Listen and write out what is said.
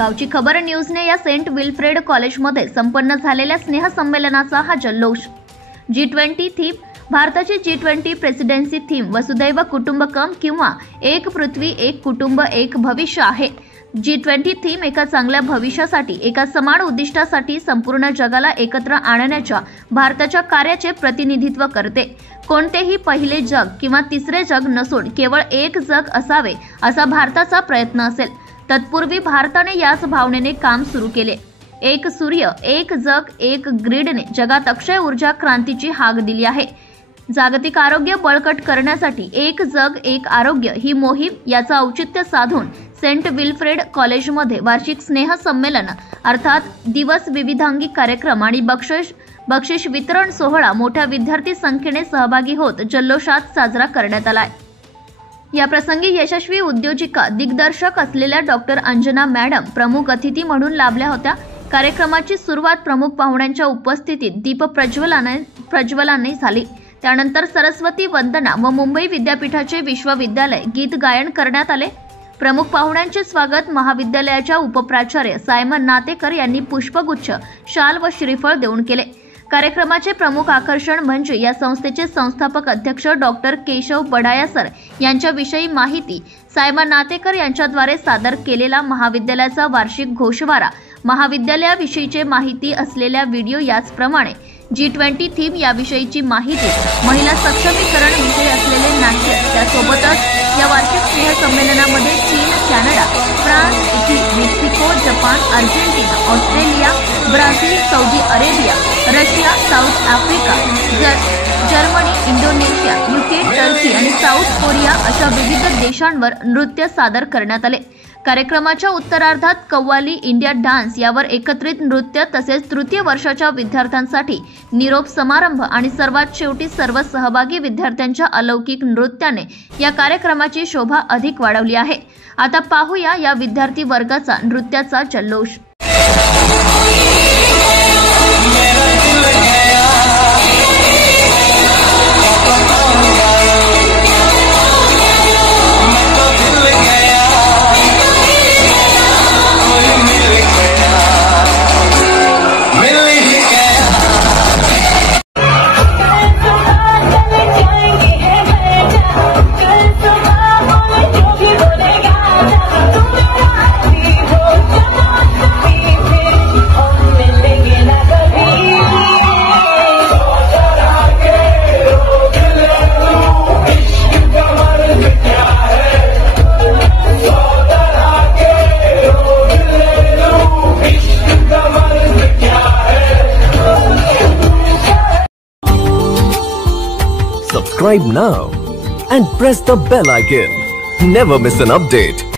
गावची खबर न्यूजने या सेंट विल्फ्रेड कॉलेजमध्ये संपन्न झालेल्या स्नेहसंमेलनाचा हा जल्लोष। G20 थीम, भारताची G20 प्रेसिडेन्सी थीम वसुदैव कुटुंबकम किंवा एक पृथ्वी एक कुटुंब एक भविष्य आहे। G20 थीम एका चांगल्या भविष्यासाठी, एका समान उद्दिष्टासाठी संपूर्ण जगाला एकत्र आणण्याच्या भारताच्या कार्याचे प्रतिनिधित्व करते। कोणतेही पहिले जग किंवा तिसरे जग नसून केवळ एक जग असावे असा भारताचा प्रयत्न असेल। तत्पूर्वी भारताने याच भावनेने काम सुरू केले। एक सूर्य एक जग एक ग्रीडने जगात अक्षय ऊर्जा क्रांतीची हाक दिली आहे। जागतिक आरोग्य बळकट करण्यासाठी एक जग एक आरोग्य ही मोहीम याचा औचित्य साधून सेंट विल्फ्रेड कॉलेजमध्ये वार्षिक स्नेह संमेलन अर्थात दिवस विविधांगी कार्यक्रम आणि बक्षीस वितरण सोहळा मोठ्या विद्यार्थी संख्येने सहभागी होत जल्लोषात साजरा करण्यात आला। या प्रसंगी यशस्वी उद्योजिका दिग्दर्शक असलेल्या डॉक्टर अंजना मॅडम प्रमुख अतिथी म्हणून लाभल्या होत्या। कार्यक्रमाची सुरुवात प्रमुख पाहुण्यांच्या उपस्थितीत दीप प्रज्वलनाने झाली। त्यानंतर सरस्वती वंदना व मुंबई विद्यापीठाचे विश्वविद्यालय गीत गायन करण्यात आले। प्रमुख पाहुण्यांचे स्वागत महाविद्यालयाच्या उपप्राचार्य सायमन नातेकर यांनी पुष्पगुच्छ, शाल व श्रीफळ देऊन केले। कार्यक्रमाचे प्रमुख आकर्षण म्हणजे या संस्थेचे संस्थापक अध्यक्ष डॉक्टर केशव बडाया सर यांच्याविषयी माहिती, सायमन नातेकर यांच्याद्वारे सादर केलेला महाविद्यालयाचा वार्षिक घोषवारा, महाविद्यालयाविषयीचे माहिती असलेल्या व्हिडिओ, याचप्रमाणे G20 थीम याविषयीची माहिती, महिला सक्षमीकरण विषयी असलेले नाट्य। त्यासोबतच या वार्षिक स्नेह संमेलनामध्ये चीन, Canada, France, Italy, Mexico, Japan, Argentina, Australia, Brazil, Saudi Arabia, Russia, south Africa, Germany, Indonesia, UK, Turkey आणि साऊथ कोरिया अशा विविध देशांवर नृत्य सादर करण्यात आले। कार्यक्रमाच्या उत्तरार्धात कव्वाली, इंडिया डान्स यावर एकत्रित नृत्य तसेच तृतीय वर्षाच्या विद्यार्थ्यांसाठी निरोप समारंभ आणि सर्वात शेवटी सर्व सहभागी विद्यार्थ्यांच्या अलौकिक नृत्याने या कार्यक्रमाची शोभा अधिक वाढवली आहे। आता पाहूया या विद्यार्थी वर्गाचा नृत्याचा जल्लोष। Subscribe now and press the bell icon. Never miss an update.